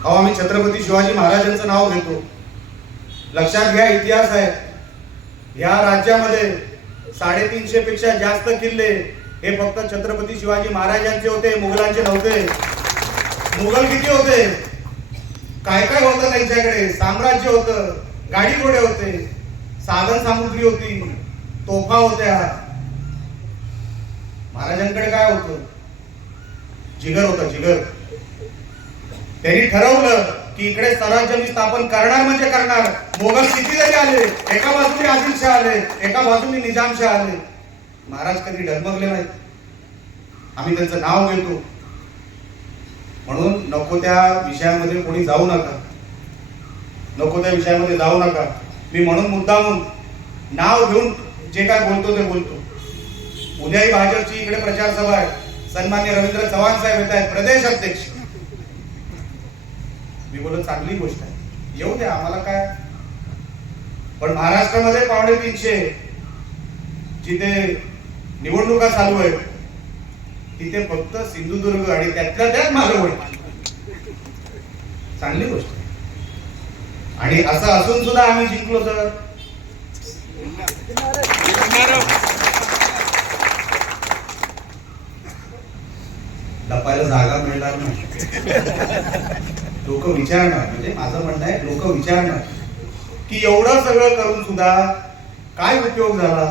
अहो आम्ही छत्रपती शिवाजी महाराजांचं नाव घेतो. लक्षात घ्या, इतिहास आहे. या राज्यामध्ये 350 पेक्षा जास्त किल्ले हे फक्त छत्रपती शिवाजी महाराजांचे होते, मुघलांचे नव्हते. मुघल किती होते? काय काय होतं त्यांच्याकडे? साम्राज्य होतं, गाडी घोडे होते, साधन सामुग्री होती, तोफा होत्या. महाराजांकडे काय होतं? जिगर होतं, जिगर. त्यांनी ठरवलं की इकडे स्वराज्य मी स्थापन करणार म्हणजे करणार. मोगल किती जरी आले, एका बाजूने आदिलशाह आले, एका बाजूने निजामशाह आले, महाराज कधी डगमगले नाहीत. आम्ही त्यांचं नाव घेतो. म्हणून नको त्या विषयामध्ये कोणी जाऊ नका, नको त्या विषयामध्ये जाऊ नका. मी म्हणून मुद्दामून नाव घेऊन जे काय बोलतो ते बोलतो. उद्याही भाजपची इकडे प्रचार सभा आहे. सन्मान्य रवींद्र चव्हाण साहेब येत आहेत, प्रदेश अध्यक्ष. मी बोलत चांगली गोष्ट आहे, येऊ द्या, आम्हाला काय. पण महाराष्ट्रामध्ये 350 जिथे निवडणुका चालू आहेत तिथे फक्त सिंधुदुर्ग आणि त्यातल्या त्यात मालवण. चांगली गोष्ट आहे. आणि असं असून सुद्धा आम्ही जिंकलो तर लपायला जागा मिळणार नाही. लोक विचारणार, म्हणजे माझं म्हणणं आहे, लोक विचारणार की एवढं सगळं करून सुद्धा काय उपयोग झाला.